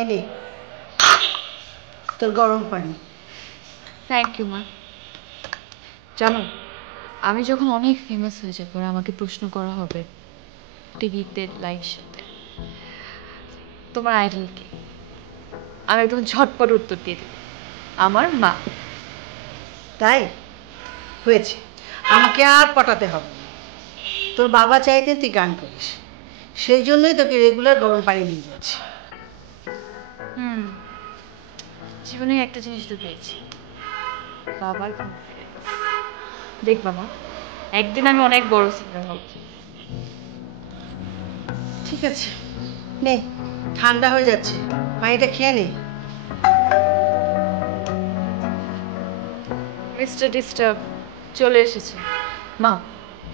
এনে তোর গরম পানি। থ্যাংক ইউ মা। জানো, আমি যখন অনেক ফেমাস হয়ে যাবো আর আমাকে প্রশ্ন করা হবে টিভিতে লাইভ শোতে তোমার আইডল কে, আমি একদম ঝটপট উত্তর দিয়ে দেব আমার মা। তাই হয়েছে, আমাকে আর পটাতে হবে না। তোর বাবা চাইতে তুই গান করিস, সেই জন্যই তোকে রেগুলার গরম পানি দিয়ে যাচ্ছি। হুম, জীবনে একটা জিনিস তো পেয়েছি, বাবার কনফিডেন্স। দেখ বাবা, একদিন আমি অনেক বড় সিঙ্গার হব। ঠিক আছে, নে, ঠান্ডা হয়ে যাচ্ছে, পানিটা খেয়ে নে। মিস্টার ডিস্টার্ব চলে এসেছে। মা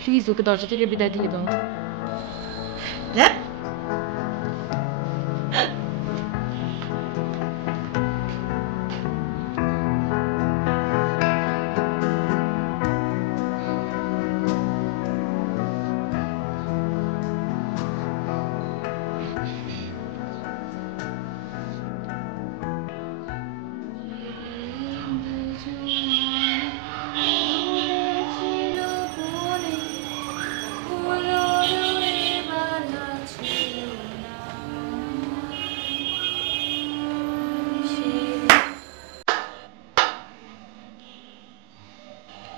প্লিজ ওকে দরজা থেকে বিদায় দিয়ে দাও। দেখ,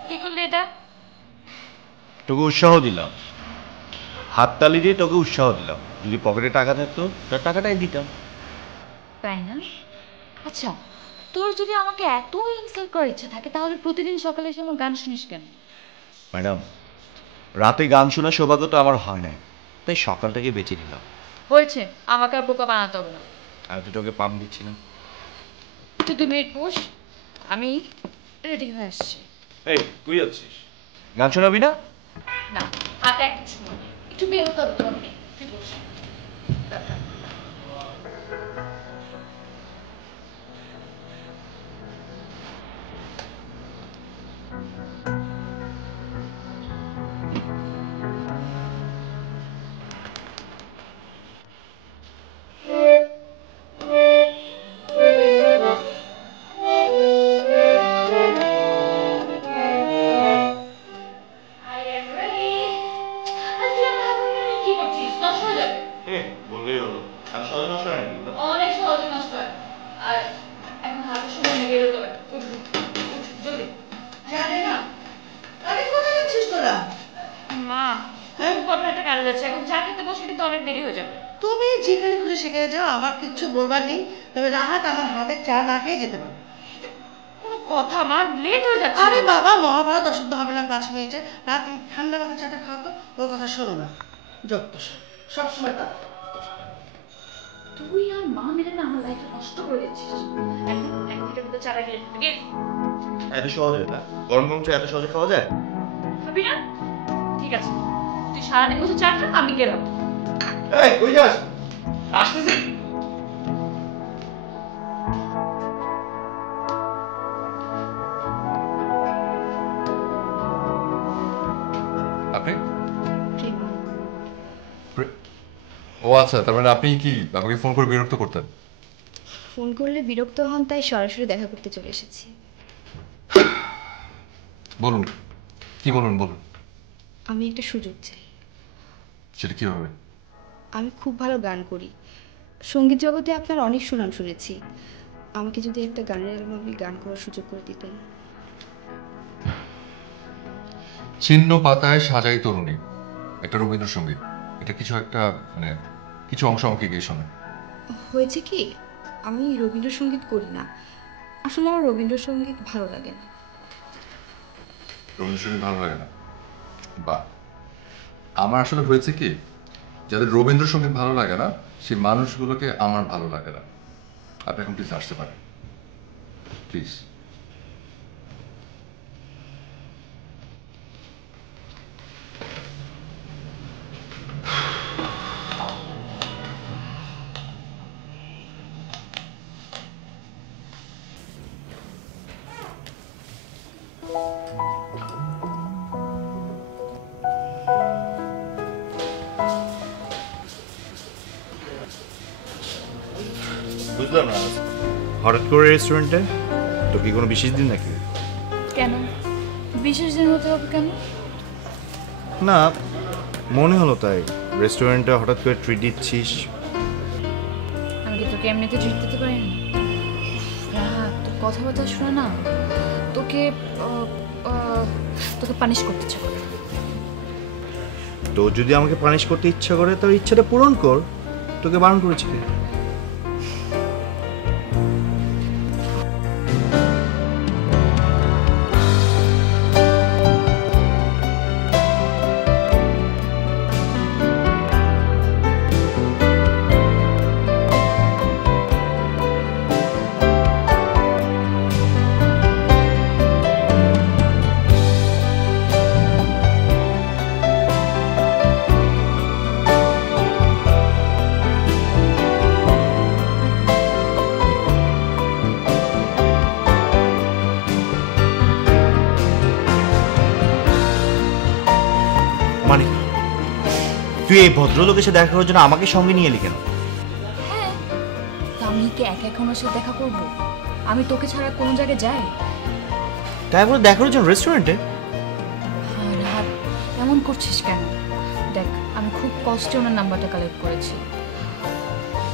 কি করলে এটা? তোকে উৎসাহ দিলাম, হাততালি দিয়ে তোকে উৎসাহ দিলাম। যদি পকেটে টাকা থাকতো তার টাকাটাই দিতাম। তাই না? আচ্ছা, তোর যদি আমাকে এত ইনসাল্ট করার ইচ্ছা থাকে তাহলে প্রতিদিন সকালে এসে আমার গান শুনিস কেন? ম্যাডাম, রাতে গান শোনার সৌভাগ্য তো আমার হয় না, তাই সকালটাকে বেছে নিলাম। হয়েছে, আমাকে আর বোকা বানাতে হবে না। আমি তো তোকে পাম দিচ্ছি না। তুই 2 মিনিট বস, আমি রেডি হয়ে আসছি। এই তুই যাচ্ছিস? গান শোনাবি না? না, হাতে একটা সময় একটু বের হতে হবে তোমাকে। তুই বস। কি করছিস? নষ্ট হয়ে যাবে। বললেই হলো। গান সহজে নষ্ট হয় নাকি? অনেক সহজে নষ্ট হয়। আর এখন হাতে সময় নেই, বেরোতে হবে। উঠ, উঠ, জলদি। জানে না, আরে কোথায় যাচ্ছিস তোরা? মা, হ্যাঁ? খুব কথা একটা কাজে যাচ্ছে, এখন চা খেতে বসলে কিন্তু অনেক দেরি হয়ে যাবে। তুমি যেখানে খুশি সেখানে যাও, আমার কিচ্ছু বলবার নেই। তবে রাহাত আমার হাতে চা না খেয়ে যেতে পারে। কোনো কথা মা, লেট হয়ে যাচ্ছে। আরে বাবা, মহাভারত অশুদ্ধ হবে না 5 মিনিটে। রাত তুমি ঠান্ডা মাথায় চাটা খাও তো, ওর কথা শোনো না। যত সবসময় তা। তুই আর মা মিলে না আমার লাইফটা নষ্ট করে দিচ্ছিস। এখন 1 মিনিটের মধ্যে চাটা খেয়ে গেট এত সহজে না? গরম গরম চা এত সহজে খাওয়া যায়? খাবি না? ঠিক আছে, তুই সারাদিন বসে চা খা, আমি গেলাম। এই কই যাস? আসতেছি। আপনি? ঠিক। ও আচ্ছা, তার মানে আপনি কি আমাকে ফোন করে বিরক্ত করতেন? ফোন করলে বিরক্ত হন তাই সরাসরি দেখা করতে চলে এসেছি। বলুন, কি বলুন বলুন। আমি একটা সুযোগ চাই। সেটা কিভাবে? আমি খুব ভালো গান করি, সঙ্গীত জগতে আপনার অনেক সুনাম শুনেছি। আমাকে যদি একটা গানের অ্যালবামে গান করার সুযোগ করে দিতেন। ছিন্ন পাতায় সাজাই তরুণী, একটা রবীন্দ্রসঙ্গীত। এটা কিছু একটা মানে কিছু অংশ আমাকে গিয়ে শোনে। হয়েছে কি, আমি রবীন্দ্রসঙ্গীত করি না, আসলে আমার রবীন্দ্রসঙ্গীত ভালো লাগে না। রবীন্দ্রসঙ্গীত ভালো লাগে না? বা আমার আসলে হয়েছে কি, যাদের রবীন্দ্রসঙ্গীত ভালো লাগে না সেই মানুষগুলোকে আমার ভালো লাগে না। আপনি এখন প্লিজ আসতে পারেন, প্লিজ। বুঝলাম না, হঠাৎ করে রেস্টুরেন্টে তো কি কোনো বিশেষ দিন নাকি? কেন বিশেষ দিন হতে হবে কেন? না, মনে হলো তাই। রেস্টুরেন্টে হঠাৎ করে ট্রিট দিচ্ছিস। আমি কি তোকে এমনিতে ট্রিট দিতে পারি না? রাহাত, তোর কথাবার্তা শুনে না তোকে তোকে পানিশ করতে ইচ্ছে করে। তো যদি আমাকে পানিশ করতে ইচ্ছা করে তো ইচ্ছাটা পূরণ কর। তোকে বারণ করেছি কে? মানে তুই এই ভদ্রলোকের সাথে দেখা করার জন্য আমাকে সঙ্গে নিয়ে এলি কেন? হ্যাঁ, তা আমি কি একা এখন ওর সাথে দেখা করব? আমি তোকে ছাড়া কোনো জায়গায় যাই? তাই বলে দেখা করার জন্য রেস্টুরেন্টে? হ্যাঁ রাহাত, এমন করছিস কেন? দেখ, আমি খুব কষ্টে ওনার নাম্বারটা কালেক্ট করেছি,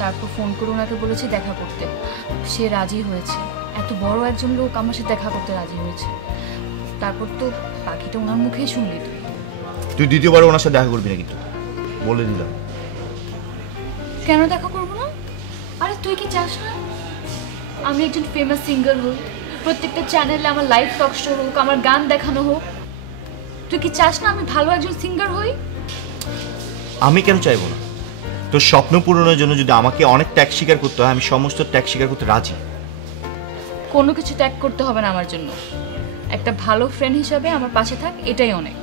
তারপর ফোন করে ওনাকে বলেছি দেখা করতে। সে রাজি হয়েছে। এত বড় একজন লোক আমার সাথে দেখা করতে রাজি হয়েছে। তারপর তো বাকিটা ওনার মুখেই শুনলি তুই। তুই দ্বিতীয়বার ওনার সাথে দেখা করবি না কিন্তু, বলে দিলাম। কেন দেখা করবো না? আরে তুই কি চাস না আমি একজন ফেমাস সিঙ্গার হই, প্রত্যেকটা চ্যানেলে আমার লাইভ টক শো হোক, আমার গান দেখানো হোক? তুই কি চাস না আমি ভালো একজন সিঙ্গার হই? আমি কেন চাইবো না? তোর স্বপ্ন পূরণের জন্য যদি আমাকে অনেক ত্যাগ স্বীকার করতে হয়, আমি সমস্ত ত্যাগ স্বীকার করতে রাজি। কোনো কিছু ত্যাগ করতে হবে না আমার জন্য। একটা ভালো ফ্রেন্ড হিসাবে আমার পাশে থাক, এটাই অনেক।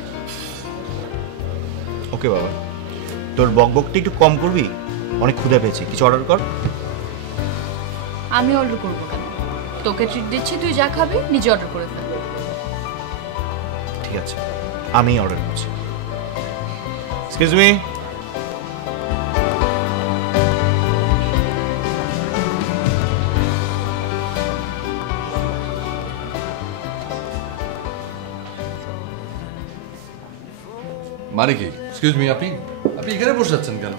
ওকে বাবা, তোর বকবকটা একটু কম করবি? অনেক ক্ষুধা পেয়েছি, কিছু অর্ডার কর। আমি অর্ডার করবো কেন? তোকে ট্রিট দিচ্ছি, তুই যা খাবি নিজে অর্ডার করে ফেল। ঠিক আছে, আমি অর্ডার করছি। Excuse me. মানে কি? এক্সকিউজ মি, আপনি আপনি এখানে বসে আছেন কেন?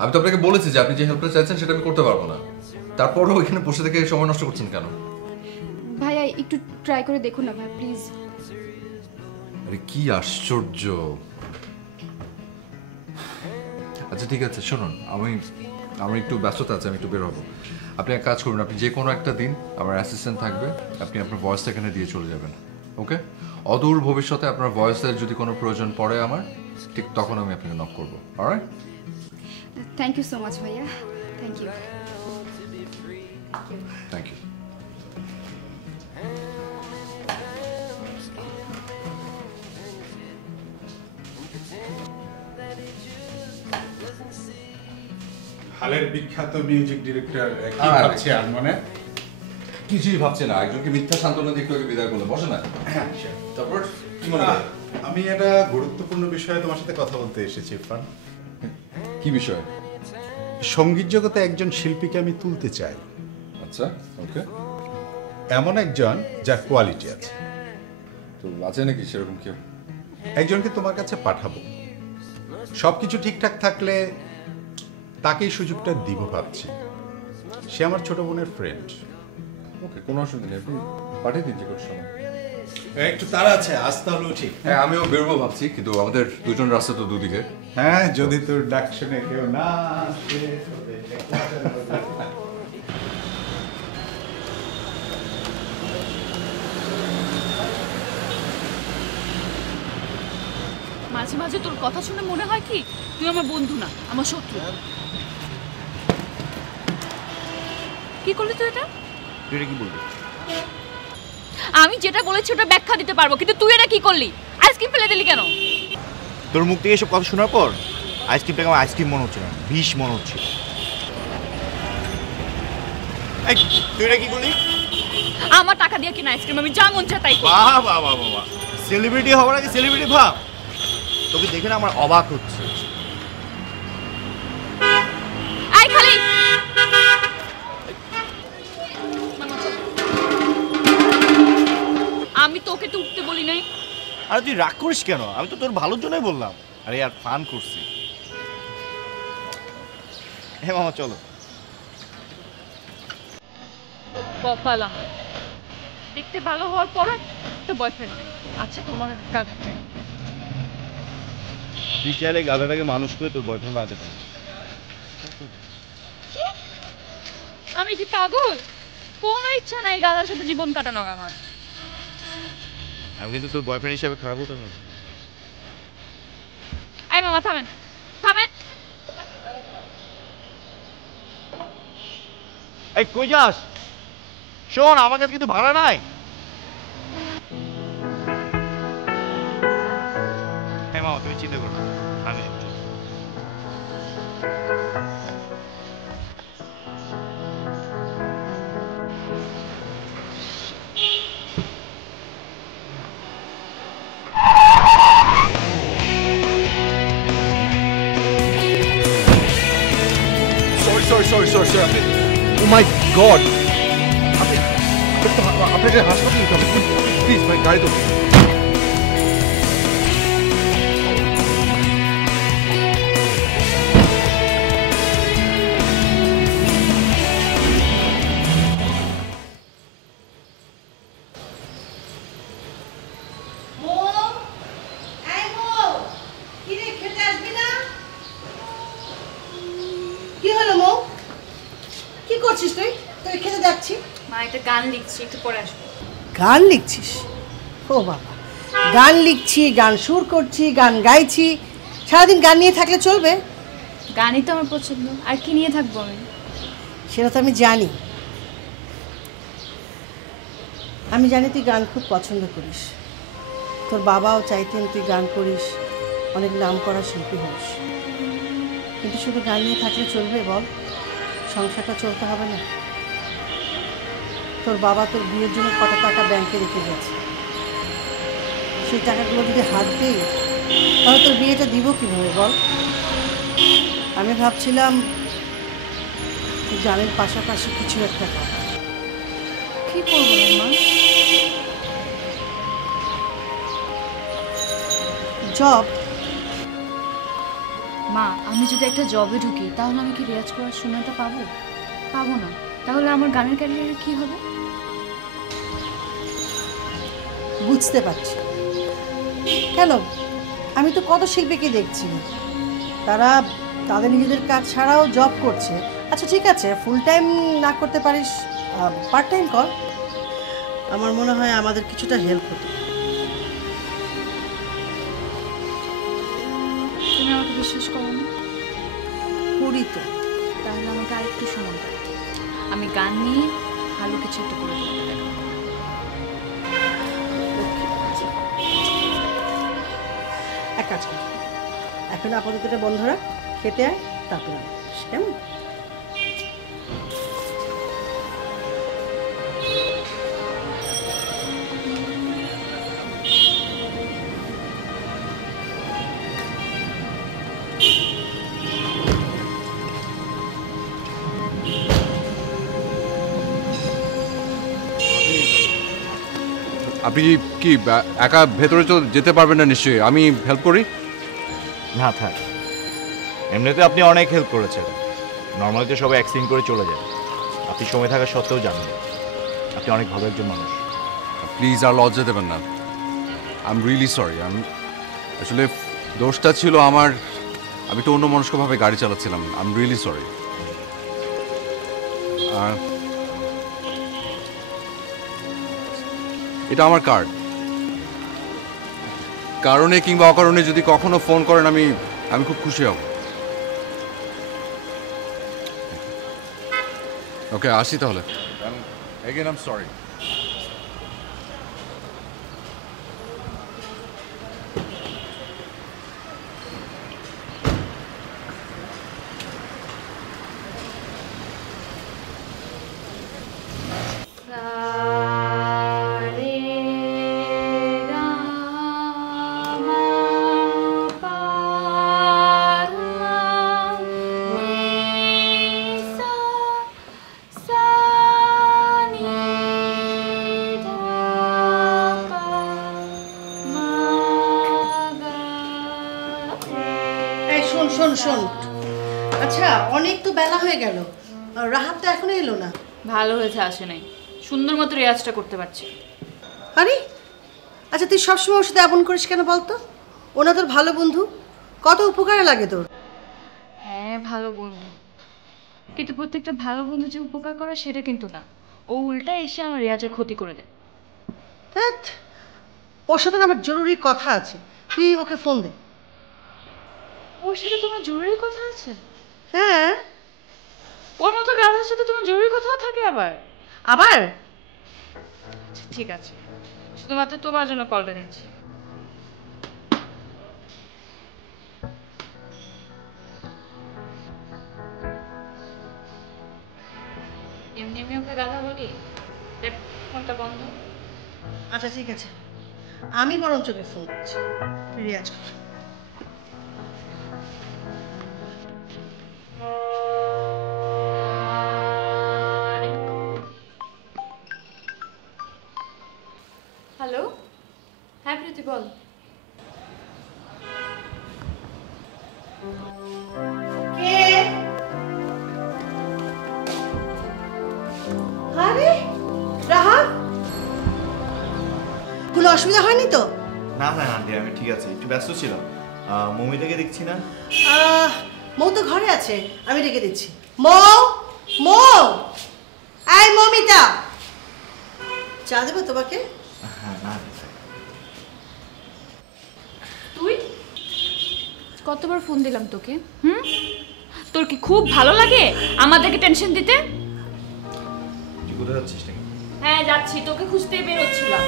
আমি তো আপনাকে বলেছি যে আপনি যে হেল্পটা চাইছেন সেটা আমি করতে পারবো না। তারপরও এখানে বসে থেকে সময় নষ্ট করছেন কেন? ভাইয়া একটু ট্রাই করে দেখুন না ভাই, প্লিজ। আরে কি আশ্চর্য! আচ্ছা ঠিক আছে, শুনুন, আমি একটু ব্যস্ততা আছে, আমি একটু বের হবো। আপনি এক কাজ করবেন, আপনি যে কোনো একটা দিন আমার অ্যাসিস্ট্যান্ট থাকবে, আপনি আপনার ভয়েসটা এখানে দিয়ে চলে যাবেন, ওকে? অদূর ভবিষ্যতে আপনার ভয়েসের যদি কোনো প্রয়োজন পড়ে আমার, ঠিক তখন আমি আপনাকে নক করবো। Alright? Thank you so much ভাইয়া, থ্যাংক ইউ। Thank you. হালের বিখ্যাত মিউজিক ডিরেক্টর কি আরে। ভাবছে আর মনে? কিছুই ভাবছে না, একজনকে মিথ্যা সান্ত্বনা দিয়ে একটু আগে বিদায় করলো। বসে না, তারপর কি মনে হয়? আমি একটা গুরুত্বপূর্ণ বিষয়ে তোমার সাথে কথা বলতে এসেছি ইরফান। কি বিষয়? সঙ্গীত জগতে একজন শিল্পীকে আমি তুলতে চাই, আচ্ছা, ওকে। এমন একজন যার কোয়ালিটি আছে। তো আছে নাকি সেরকম কেউ? একজনকে তোমার কাছে পাঠাবো, সবকিছু ঠিকঠাক থাকলে তাকেই সুযোগটা দিব ভাবছি। সে আমার ছোট বোনের ফ্রেন্ড। ওকে, কোনো অসুবিধা নেই, আপনি পাঠিয়ে দিন যে কোনো সময়। একটু তাড়া আছে, আসতে হলেও ঠিক। হ্যাঁ, আমিও বেরোবো ভাবছি, কিন্তু আমাদের দুজন রাস্তা তো দুদিকে। হ্যাঁ, যদি তোর ডাক শুনে কেউ না আসে তবে মাঝে মাঝে তোর কথা শুনে মনে হয় কি তুই আমার বন্ধু না, আমার শত্রু। কি করলি তুই এটা? তুই এটা কি বলবি? আমি যেটা বলেছি ওটা ব্যাখ্যা দিতে পারবো, কিন্তু তুই এটা কি করলি? আইসক্রিম ফেলে দিলি কেন? তোর মুখ থেকে এসব কথা শোনার পর আইসক্রিমটাকে আমার আইসক্রিম মনে হচ্ছে না, বিষ মনে হচ্ছে। এই, তুই এটা কি করলি? আমার টাকা দিয়ে কিনা আইসক্রিম, আমি যা মন চায় তাই করি। বাহ বাহ বাহ বাহ, সেলিব্রিটি হওয়ার আগে সেলিব্রিটি ভাব। তোকে দেখে না আমার অবাক হচ্ছে। আই খালি আরে তুই রাগ করিস কেন? আমি তো তোর ভালোর জন্যই বললাম। আরে আর ফান করছি। হ্যাঁ মামা চলো। কপাল আমার, দেখতে ভালো হওয়ার পরে তো বয়ফ্রেন্ড। আচ্ছা তোমার গার্লফ্রেন্ড। তুই চাইলে গাধাটাকে মানুষ করে তোর বয়ফ্রেন্ড বানাতে পারিস। আমি কি পাগল? কোনো ইচ্ছা নাই গাধার সাথে জীবন কাটানোর আমার। আমি কিন্তু তোর বয়ফ্রেন্ড হিসাবে খারাপ হতে না। এই মামা থামেন, থামেন। এই কই যাস? শোন, আমার কাছে কিন্তু ভাড়া নাই। হ্যাঁ মামা তুমি চিন্তা করো না, আমি সরি আপনি ও মাই গড আপনাকে হাসপাতালে নিতে হবে প্লিজ ভাই গাড়ি তো কি হলো মৌ? কি করছিস তুই? তুই খেতে যাচ্ছি। মা একটা গান লিখছি, একটু পরে আসবো। গান লিখছিস? ও বাবা, গান লিখছি, গান সুর করছি, গান গাইছি, সারাদিন গান নিয়ে থাকলে চলবে? গানই তো আমার পছন্দ, আর কি নিয়ে থাকবো আমি? সেটা তো আমি জানি। আমি জানি তুই গান খুব পছন্দ করিস। তোর বাবাও চাইতেন তুই গান করিস, অনেক নাম করা শিল্পী হোস। কিন্তু শুধু গান নিয়ে থাকলে চলবে বল? সংসারটা চলতে হবে না? তোর বাবা তোর বিয়ের জন্য কত টাকা ব্যাংকে রেখে গেছে, সেই টাকাগুলো যদি হাত দিই তাহলে তোর বিয়েটা দিব কীভাবে বল? আমি ভাবছিলাম তুই গানের পাশাপাশি কিছু একটা কর। কি করবো মা? জব? মা আমি যদি একটা জবে ঢুকি তাহলে আমি কি রেয়াজ করার সময়টা পাবো? পাবো না। তাহলে আমার গানের ক্যারিয়ারে কি হবে? বুঝতে পারছি। কেন, আমি তো কত শিল্পীকে দেখছি, তারা তাদের নিজেদের কাজ ছাড়াও জব করছে। আচ্ছা ঠিক আছে, ফুল টাইম না করতে পারিস, পার্ট টাইম কর। আমার মনে হয় আমাদের কিছুটা হেল্প হতো। তুমি আমাকে বিশ্বাস করো না? করি তো। তাহলে আমাকে আরেকটু সময় দাও, আমি গান নিয়ে ভালো কিছু একটা করে দেবো। এক কাজ কর, এখন আপাতত এটা বন্ধ রাখ, খেতে আয়, তারপরে কেমন? আপনি কি একা ভেতরে যেতে পারবেন না নিশ্চয়ই? আমি হেল্প করি? না থাক, এমনিতে আপনি অনেক হেল্প করেছেন। নর্মালি তো সবাই অ্যাক্সিডেন্ট করে চলে যায়, আপনি সময় থাকা সত্ত্বেও জানেন। আপনি অনেক ভালো একজন মানুষ। প্লিজ আর লজ্জা দেবেন না। I am really sorry. আমি আসলে দোষটা ছিল আমার, আমি তো অন্য মনস্কভাবে গাড়ি চালাচ্ছিলাম। I am really sorry. এটা আমার কার্ড। কারণে কিংবা অকারণে যদি কখনো ফোন করেন আমি খুব খুশি হব। ওকে, আসি তাহলে। Again, I'm sorry. শোন শোন, আচ্ছা অনেক তো বেলা হয়ে গেল, রাহাত তো এখনো এলো না। ভালো হয়েছে আসে নাই, সুন্দর মতো রেয়াজটা করতে পারছি। আরে আচ্ছা তুই সবসময় ওর সাথে এমন করিস কেন বলতো? ওনা তোর ভালো বন্ধু, কত উপকারে লাগে তোর। হ্যাঁ ভালো বন্ধু, কিন্তু প্রত্যেকটা ভালো বন্ধু যে উপকার করে সেটা কিন্তু না, ও উল্টা এসে আমার রেয়াজের ক্ষতি করে দেয়। ধ্যাৎ, ওর সাথে না আমার জরুরি কথা আছে, তুই ওকে ফোন দে। ওর সাথে তোমার জরুরি কথা আছে? হ্যাঁ। ওর মতো গাধার সাথে তোমার জরুরি কথা থাকে আবার? আবার আচ্ছা, ঠিক আছে, শুধুমাত্র তোমার জন্য কলটা নিচ্ছি। এমনি এমনি ওকে গাধা বলি? দেখ ফোনটা বন্ধ। আচ্ছা ঠিক আছে, আমি বরঞ্চ ওকে ফোন করছি, রিয়াজ কর। হ্যালো, হ্যাঁ প্রীতি বল। কে? আরে রাহাত, কোনো অসুবিধা হয়নি তো? না না আন্টি, আমি ঠিক আছে, একটু ব্যস্ত ছিলাম। মমিতাকে দেখছি না। মৌ তো ঘরে আছে, আমি রেখে দিচ্ছি। মৌ, মৌ, আই মমিতা, চা দেবো তোমাকে? হ্যাঁ না, তুই কতবার ফোন দিলাম তোকে? তোর কি খুব ভালো লাগে আমাদেরকে টেনশন দিতে? তুই কোথায় যাচ্ছিস নাকি? হ্যাঁ যাচ্ছি, তোকে খুঁজতেই বেরোচ্ছিলাম।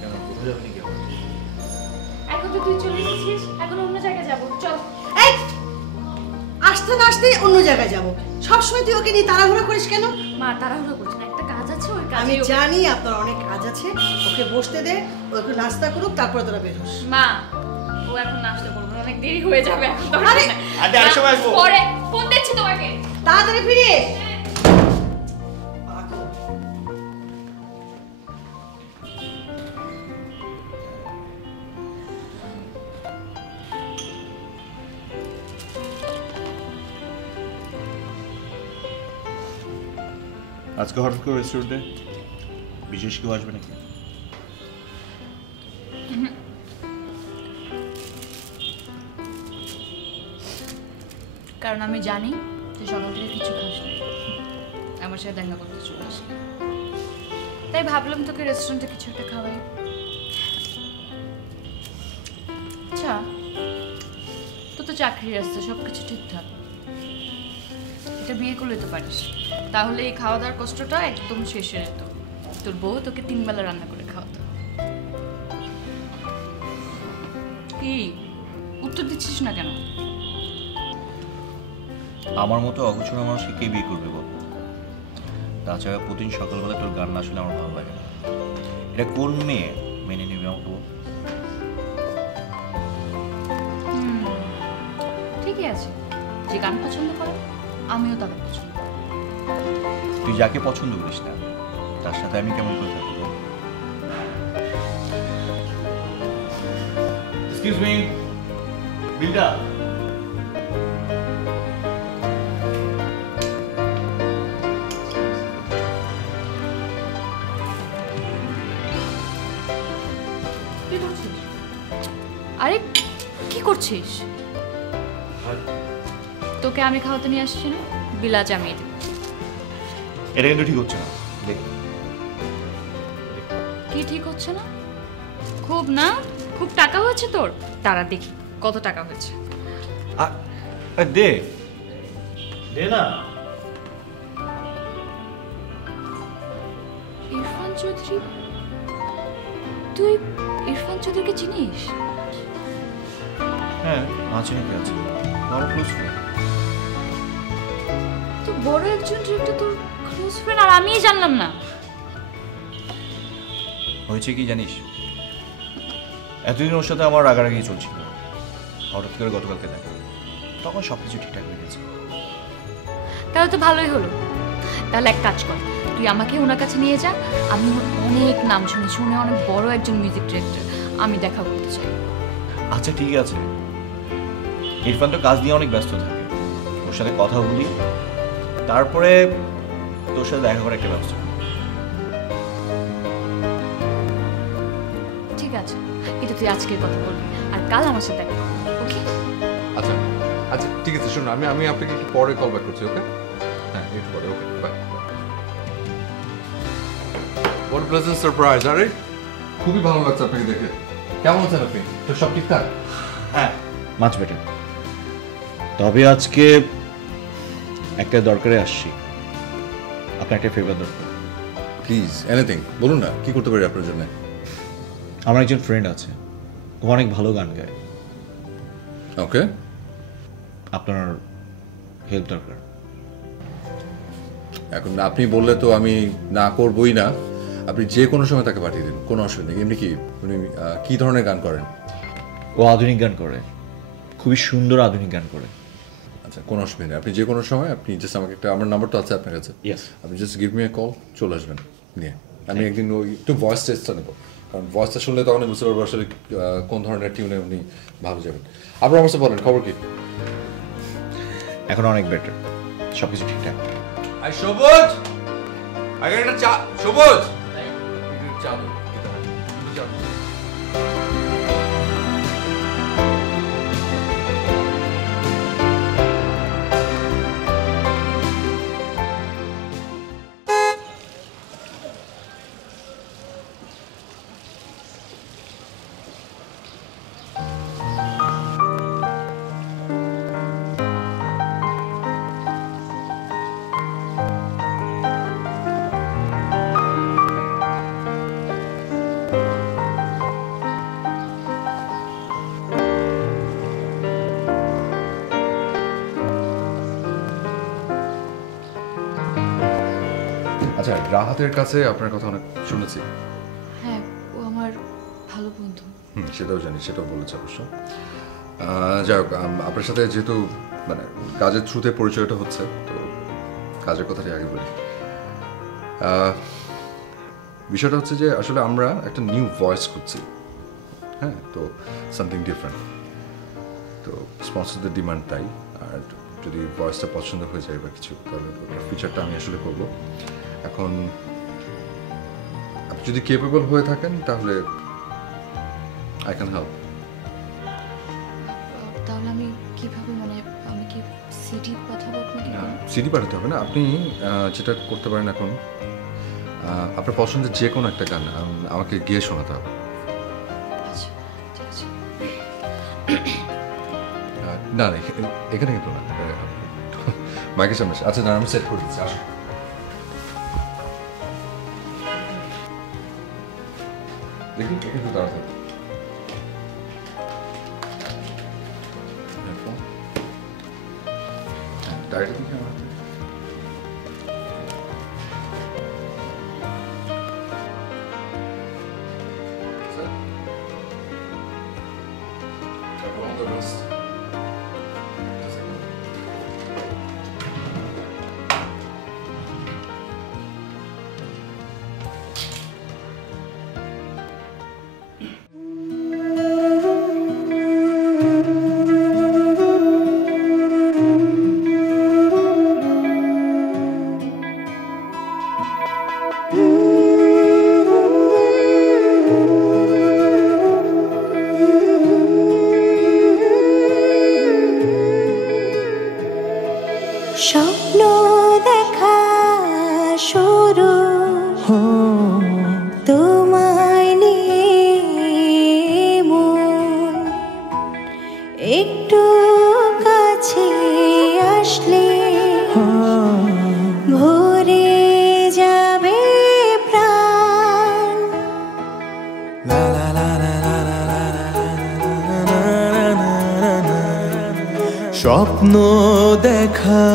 কেন, কোথায় যাবি নাকি? এখন তো তুই চলে এসেছিস, এখন অন্য জায়গায় যাবো, চল। এই আসতে না আসতেই অন্য জায়গায় যাবো, সবসময় তুই ওকে নিয়ে তাড়াহুড়ো করিস কেন? মা তাড়াহুড়ো করছ না, একটা কাজ আছে, ওই আমি কাজে জানি আপনার অনেক কাজ আছে, ওকে বসতে দে, ওকে নাস্তা করুক, তারপরে তোরা বেরোস। মা ও এখন নাস্তা করবে, অনেক দেরি হয়ে যাবে এখন। আরে, আন্টি আরেক সময় আসবো। পরে ফোন দিচ্ছি তোমাকে। তাড়াতাড়ি ফিরিস। আজকে হঠাৎ করে রেস্টুরেন্টে বিশেষ কেউ আসবে নাকি? কারণ আমি জানি যে সকাল থেকে কিছু খাস না, আমার সাথে দেখা করতে চলে আসে, তাই ভাবলাম তোকে রেস্টুরেন্টে কিছু একটা খাওয়াই। আচ্ছা তোর তো চাকরি আসছে, সব কিছু ঠিকঠাক, এটা বিয়ে করলে তো পারিস, তাহলে এই খাওয়া দাওয়ার কষ্টটা একদম শেষ হয়ে যেত, তোর বউ তোকে 3 বেলা রান্না করে খাওয়াতো। কি উত্তর দিচ্ছিস না কেন? আমার মতো অগোছলা মানুষকে কে বিয়ে করবে বল? তাছাড়া প্রতিদিন সকালবেলা তোর গান না শুনে আমার ভালো লাগে না। এটা কোন মেয়ে মেনে নেবে আমাকে বল? ঠিকই আছে, যে গান পছন্দ করে আমিও তাকে পছন্দ করি। তুই যাকে পছন্দ করিস না তার সাথে আমি কেমন করে থাকবো? এক্সকিউজ মি, বিলটা। আরে কি করছিস? তোকে আমি খাওয়াতে নিয়ে আসছি না, বিলা জামিয়ে দেব। এটা কিন্তু ঠিক হচ্ছে না। দেখ কি ঠিক হচ্ছে না? খুব না, খুব টাকা হয়েছে তোর, তারা দেখি কত টাকা হয়েছে। দে দে না। ইরফান চৌধুরী, তুই ইরফান চৌধুরীকে চিনিস? হ্যাঁ আছে নাকি, আছে, আমার ক্লোজ ফ্রেন্ড। তো বড় একজন ডিরেক্টর তোর ক্লোজ ফ্রেন্ড, আর আমিই জানলাম না। হয়েছে কি জানিস, এতদিন ওর সাথে আমার রাগারাগি চলছিল, হঠাৎ করে গতকালকে দেখা, তখন সব কিছু ঠিকঠাক হয়ে গেছে। তাহলে তো ভালোই হলো। তাহলে এক কাজ কর, তুই আমাকে ওনার কাছে নিয়ে যা, আমি ওর অনেক নাম শুনেছি, উনি অনেক বড় একজন মিউজিক ডিরেক্টর, আমি দেখা করতে চাই। আচ্ছা ঠিক আছে, ইরফান তো কাজ নিয়ে অনেক ব্যস্ত থাকে, ওর সাথে কথা বলি, তারপরে তোর সাথে দেখা করার একটা ব্যবস্থা করি। ঠিক আছে, এটা তুই আজকের কথা বলবি আর কাল আমার সাথে দেখা করবি, ওকে? আচ্ছা আচ্ছা ঠিক আছে, শুনুন আমি আপনাকে একটু পরে কল ব্যাক করছি, ওকে? হ্যাঁ একটু পরে, ওকে, বাই। What pleasant surprise! আরে খুবই ভালো লাগছে আপনাকে দেখে। কেমন আছেন আপনি? তো সব ঠিকঠাক? হ্যাঁ, মাছ বেটার। তবে আজকে একটা দরকারে আসছি, আপনার একটা ফেভার দরকার। প্লিজ এনিথিং বলুন না, কি করতে পারি আপনার জন্য? আমার একজন ফ্রেন্ড আছে, ও অনেক ভালো গান গায়, ওকে। আপনার হেল্প দরকার। এখন আপনি বললে তো আমি না করবই না। আপনি যে কোনো সময় তাকে পাঠিয়ে দিন, কোনো অসুবিধা নেই। এমনি কি উনি কী ধরনের গান করেন? ও আধুনিক গান করে, খুবই সুন্দর আধুনিক গান করে। আচ্ছা কোনো অসুবিধা নেই, আপনি যে কোনো সময় আপনি জাস্ট আমাকে একটা, আমার নাম্বার তো আছে আপনার কাছে, Yes. আপনি just give me a call, চলে আসবেন নিয়ে। আমি একদিন ওই একটু ভয়েস টেস্টটা নেবো, কারণ ভয়েসটা শুনলে তখন বুঝতে পারবো আসলে কোন ধরনের টিউনে উনি ভালো যাবেন। আপনার আমার সাথে বলেন খবর কি? এখন অনেক বেটার, সব কিছু ঠিকঠাক। আই সবুজ, আগে একটা চা, সবুজ চা দাও, চা দাও। আচ্ছা রাহাতের কাছে আপনার কথা অনেক শুনেছি। হ্যাঁ, ও আমার ভালো বন্ধু। সেটাও জানি, সেটাও বলেছে অবশ্য। যাই হোক, আপনার সাথে যেহেতু মানে কাজের থ্রুতে পরিচয়টা হচ্ছে, তো কাজের কথাটি আগে বলি। বিষয়টা হচ্ছে যে আসলে আমরা একটা নিউ ভয়েস খুঁজছি, হ্যাঁ, তো সামথিং ডিফারেন্ট। তো স্পন্সরদের ডিমান্ড তাই, আর যদি ভয়েসটা পছন্দ হয়ে যায় বা কিছু, তাহলে ফিচারটা আমি আসলে করবো। এখন আপনি যদি কেপেবল হয়ে থাকেন তাহলে আই ক্যান হেল্প। তাহলে আমি কিভাবে, মানে আমি কি সিডি পাঠাবো আপনাকে? সিডি পাঠাতে হবে না, আপনি যেটা করতে পারেন এখন, আপনার পছন্দের যে কোনো একটা গান আমাকে গিয়ে শোনাতে হবে। আচ্ছা ঠিক আছে। না না, এখানে কিন্তু না, মাইকের সামনে। আচ্ছা না, আমি সেট করে দিচ্ছি, আসুন। দেখুন একটু তাড়াতাড়ি। ডায়েরি দেখি আমার হাতে। তারপর all the rest. স্বপ্ন দেখা শুরু তোমায় নিয়ে মন একটু কাছে আসলে ভরে যাবে প্রাণ। স্বপ্ন দেখা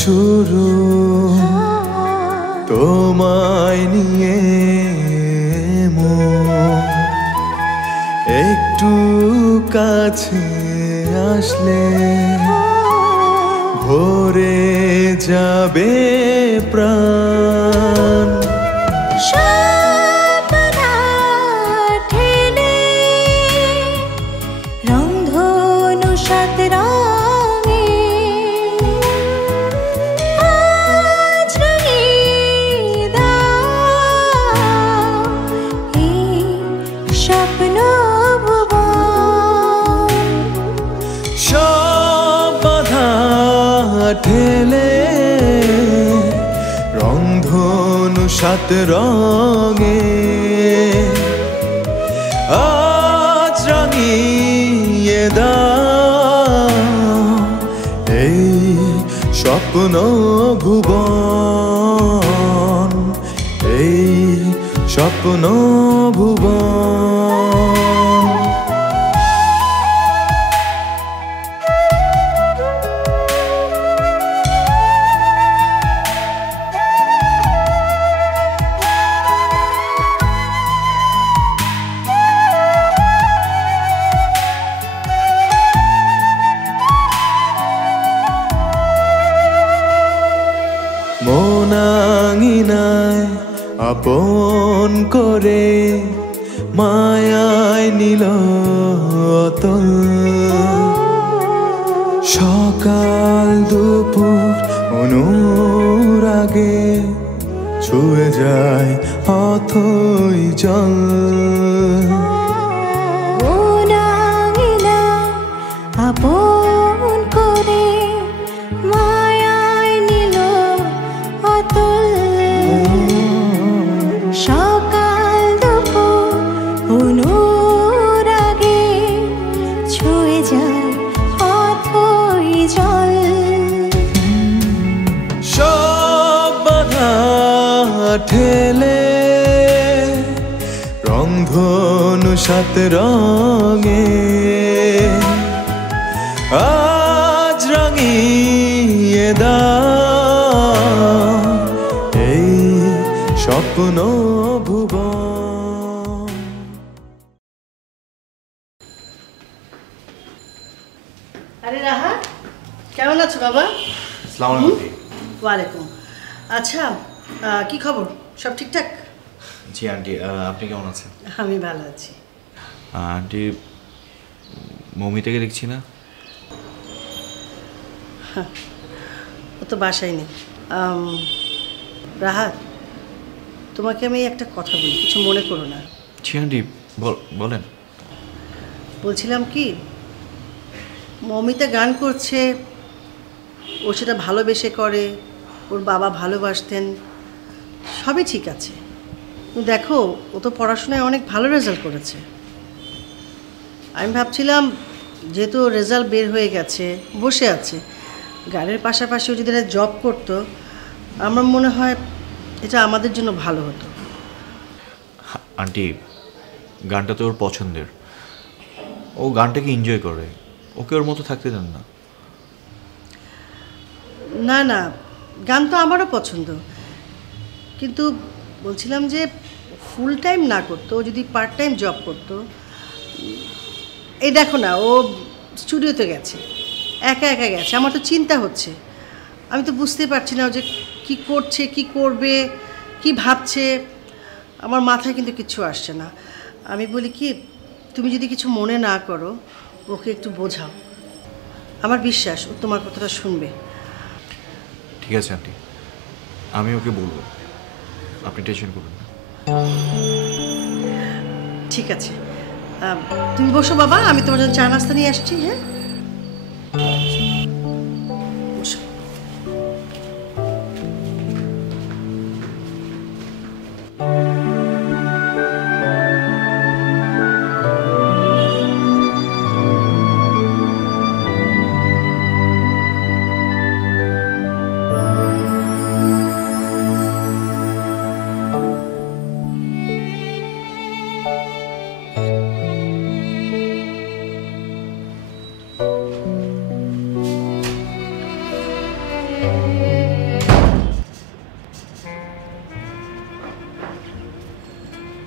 শুরু তোমায় নিয়ে মন একটু কাছে আসলে ভরে যাবে প্রাণ। স্বপ্না ঠেলে রংধনু সাত ঠেলে রংধনু সাত রঙে আজ রাঙিয়ে দাও এই স্বপ্ন ভুবন, এই স্বপ্ন ভুবন। মনাঙিনায় আপন করে মায়ায় নিল অতল, সকাল দুপুর অনুরাগে ছুঁয়ে যায় অথই জল। আপন করে মায়ায় নিল অতল, সকাল দুপুর অনুরাগে ছুঁয়ে যায় অথই জল। সব বাধা ঠেলে রংধনু সাত রঙে আজ রাঙিয়ে দাও এই স্বপ্ন ভুবন। আরে রাহা, কেমন আছো বাবা? আসসালামু আলাইকুম। ওয়ালাইকুম। আচ্ছা, কি খবর? সব ঠিকঠাক? জি আন্টি, আপনি কেমন আছেন? আমি ভালো আছি। আন্টি, মমিটাকে দেখছি না। ও তো বাসায় নেই। রাহাত, তোমাকে আমি একটা কথা বলি, কিছু মনে করো না। জি আন্টি, বলেন। বলছিলাম কি, মমিতা গান করছে, ও সেটা ভালোবেসে করে, ওর বাবা ভালোবাসতেন, সবই ঠিক আছে। কিন্তু দেখো, ও তো পড়াশোনায় অনেক ভালো রেজাল্ট করেছে। আমি ভাবছিলাম যেহেতু রেজাল্ট বের হয়ে গেছে, বসে আছে, গানের পাশাপাশি ও যদি জব করতো, আমার মনে হয় এটা আমাদের জন্য ভালো হতো। আন্টি, গানটা তো ওর পছন্দের, ও গানটাকে এনজয় করে, ওকে ওর মতো থাকতে দেন না। না না, গান তো আমারও পছন্দ, কিন্তু বলছিলাম যে ফুল টাইম না করতো, যদি পার্ট টাইম জব করতো। এই দেখো না, ও স্টুডিওতে গেছে, একা একা গেছে, আমার তো চিন্তা হচ্ছে। আমি তো বুঝতে পারছি না যে কি করছে, কি করবে, কি ভাবছে, আমার মাথায় কিন্তু কিচ্ছু আসছে না। আমি বলি কি, তুমি যদি কিছু মনে না করো, ওকে একটু বোঝাও, আমার বিশ্বাস ও তোমার কথাটা শুনবে। ঠিক আছে আন্টি, আমি ওকে বলবো, আপনি টেনশন করবেন না। ঠিক আছে, তুমি বসো বাবা, আমি তোমার জন্য চা নাস্তা নিয়ে আসছি। হ্যাঁ, বসো।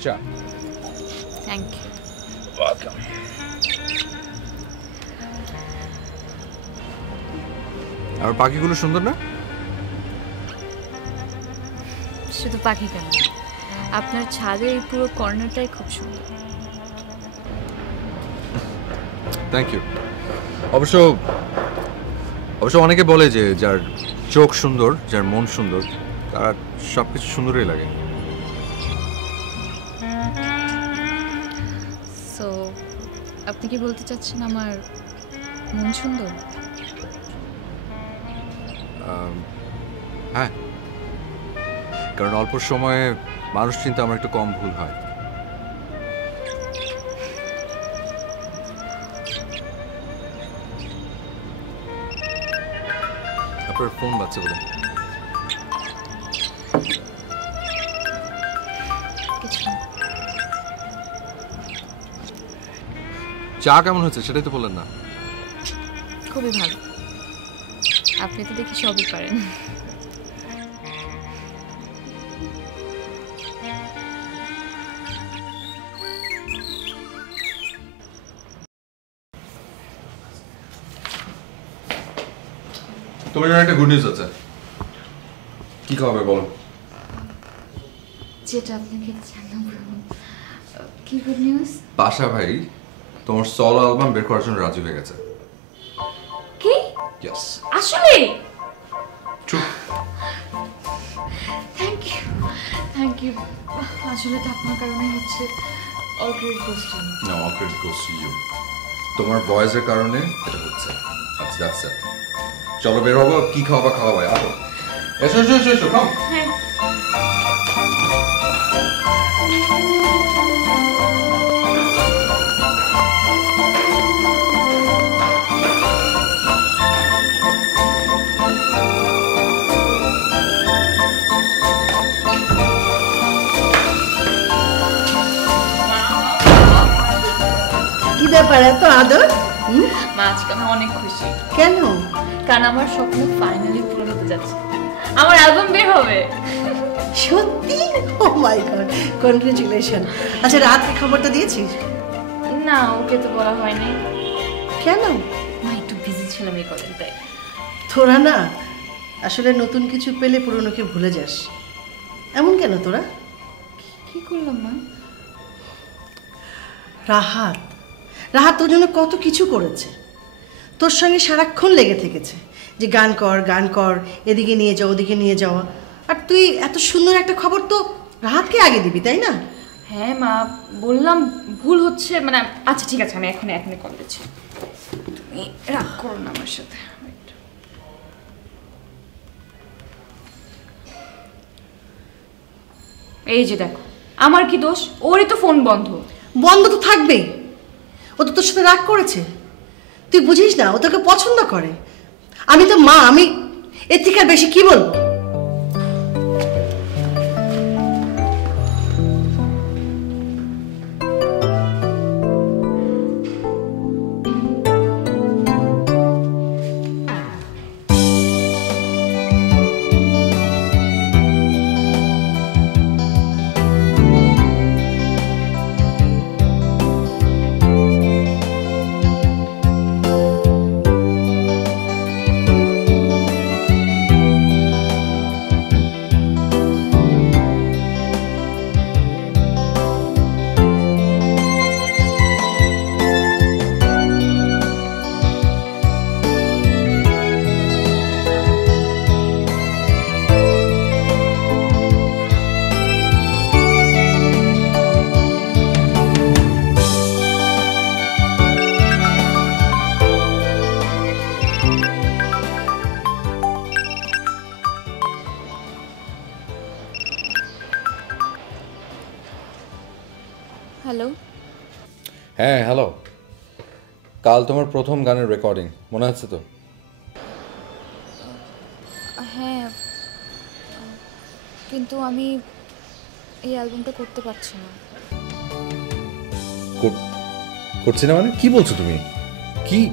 চা। Thank you. আর পাখিগুলো সুন্দর না? শুধু পাখি কেন, আপনার ছাদের এই পুরো কর্নারটাই খুব সুন্দর। Thank you. অবশ্য অনেকে বলে যে যার চোখ সুন্দর, যার মন সুন্দর, তার সব কিছু সুন্দরই লাগে। সো আপনি কি বলতে চাচ্ছেন আমার মন সুন্দর? হ্যাঁ, কারণ অল্প সময়ে মানুষ চিন্তা আমার একটু কম ভুল হয়। আপনার ফোন বাজছে বলে। চা কেমন হচ্ছে সেটাই তো বললেন না। খুবই ভালো। আপনি তো দেখি সবই পারেন। তোমার জন্য একটা গুড নিউজ আছে। কি খাবে বলো? যেটা আপনাকে জানাবো। কি গুড নিউজ? পাশা ভাই তোমার সলো অ্যালবাম বের করার জন্য রাজি হয়ে গেছে। কি? ইয়েস আসলে ট্রু। থ্যাংক ইউ আসলে তো আপনার কারণে হচ্ছে all credit goes to me. No, all credit goes to you. তোমার ভয়েসের কারণে এটা হচ্ছে। আচ্ছা দ্যাটস ইট। চলো বের হবো। কি খাওয়া ভাই? আসো এসো এসো এসো এসো কাম। হ্যাঁ কি ব্যাপার এত আদর? মা আজকে আমি অনেক খুশি। কেন? কারণ আমার স্বপ্ন ফাইনালি পূরণ হতে যাচ্ছে, আমার অ্যালবাম বের হবে। সত্যি? ও মাই গড, কনগ্রাচুলেশন। আচ্ছা রাতে খবরটা দিয়েছিস? না, ওকে তো বলা হয়নি। কেন? মা একটু বিজি ছিলাম এই কদিন, তাই। তোরা না আসলে নতুন কিছু পেলে পুরনোকে ভুলে যাস। এমন কেন তোরা? কি করলাম মা? রাহাত রাহাত তোর জন্য কত কিছু করেছে, তোর সঙ্গে সারাক্ষণ লেগে থেকেছে যে গান কর, এদিকে নিয়ে যাও ওদিকে নিয়ে যাওয়া। আর তুই এত সুন্দর একটা খবর তো রাহাতকে আগে দিবি, তাই না? হ্যাঁ মা, বললাম ভুল হচ্ছে মানে। আচ্ছা ঠিক আছে, আমি এখনই কল দিচ্ছি। তুমি রাগ করো না আমার সাথে। এই যে দেখো, আমার কি দোষ? ওরই তো ফোন বন্ধ। বন্ধ তো থাকবেই, ও তো তোর সাথে রাগ করেছে। তুই বুঝিস না, ও তোকে পছন্দ করে। আমি তো মা, আমি এর থেকে আর বেশি কি বলবো? হ্যালো। হ্যাঁ হ্যালো। কাল তোমার প্রথম গানের রেকর্ডিং, মনে আছে তো? হ্যাঁ, কিন্তু আমি এই অ্যালবামটা করতে পারছি না। করছি না মানে? কি বলছো তুমি?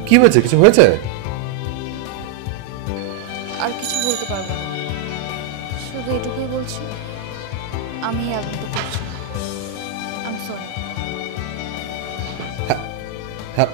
কি হয়েছে? কিছু হয়েছে? আর কিছু বলতে পারবো না, শুধু এটুকুই বলছি, আমি এই অ্যালবামটা করছি না। I am sorry. হ্যাঁ।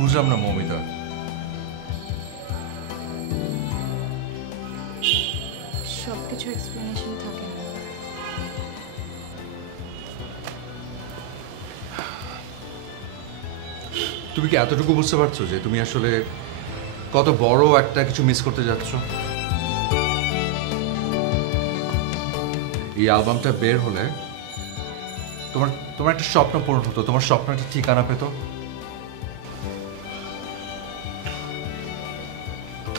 বুঝলাম না মৌমিতা। সব কিছু এক্সপ্লেনেশন থাকে না। তুমি কি এতটুকু বুঝতে পারছো যে তুমি আসলে কত বড় একটা কিছু মিস করতে যাচ্ছ? এই অ্যালবামটা বের হলে তোমার তোমার একটা স্বপ্ন পূরণ হতো, তোমার স্বপ্ন একটা ঠিকানা পেত।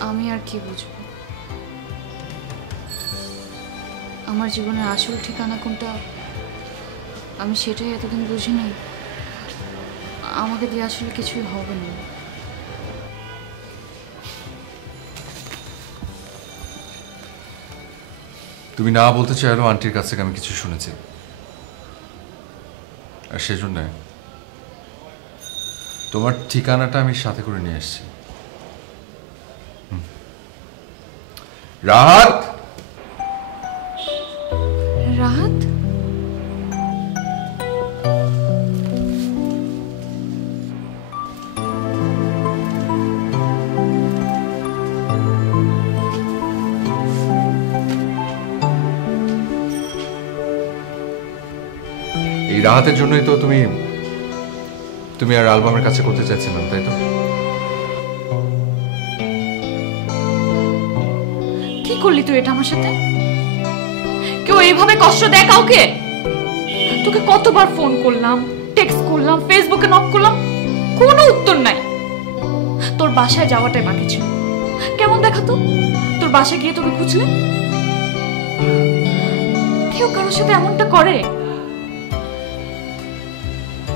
আমি আর কি বুঝবো? আমার জীবনের আসল ঠিকানা কোনটা আমি সেটাই এতদিন বুঝিনি। আমাকে দিয়ে আসলে কিছুই হবে না। তুমি না বলতে চাইলেও আন্টির কাছ থেকে আমি কিছু শুনেছি, আর সেজন্য তোমার ঠিকানাটা আমি সাথে করে নিয়ে এসেছি। রাহাত, রাহাত? এই রাহাতের জন্যই তো তুমি আর অ্যালবামের কাছে করতে চাইছিলাম, তাই তো? কি করলি তুই এটা আমার সাথে? কেউ এইভাবে কষ্ট দেয় কাউকে? তোকে কতবার ফোন করলাম, টেক্সট করলাম, ফেসবুকে নক করলাম, কোনো উত্তর নাই। তোর বাসায় যাওয়াটাই বাকি ছিল। কেমন দেখাতো তোর বাসায় গিয়ে তোকে খুঁজলে? কেউ কারোর সাথে এমনটা করে?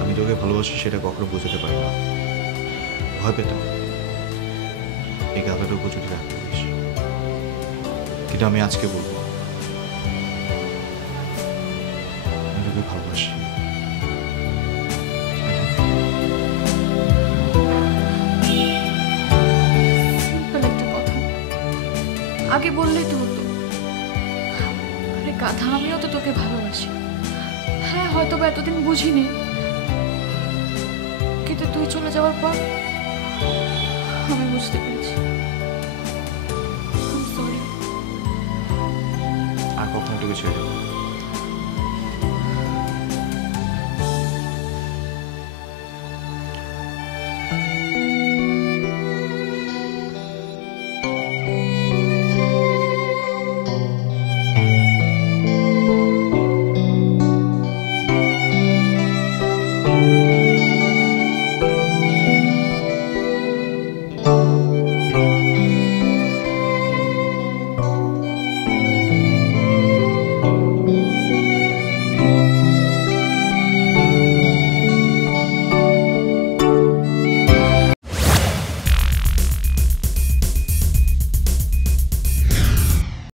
আমি তোকে ভালোবাসি সেটা কখনো বোঝাতে পারি না, ভয় পেতাম এই গাধাটার উপর যদি রাখতে পারিস। কিন্তু আমি আজকে বলবো আমি তোকে ভালোবাসি। সিম্পল একটা কথা, আগে বললেই তো হতো। আরে গাধা, আমিও তো তোকে ভালোবাসি। হ্যাঁ, হয়তো বা এতদিন বুঝিনি, কিন্তু তুই চলে যাওয়ার পর আমি বুঝতে পেরেছি। সরি। আর কখনো তোকে ছেড়ে দেবো না। ও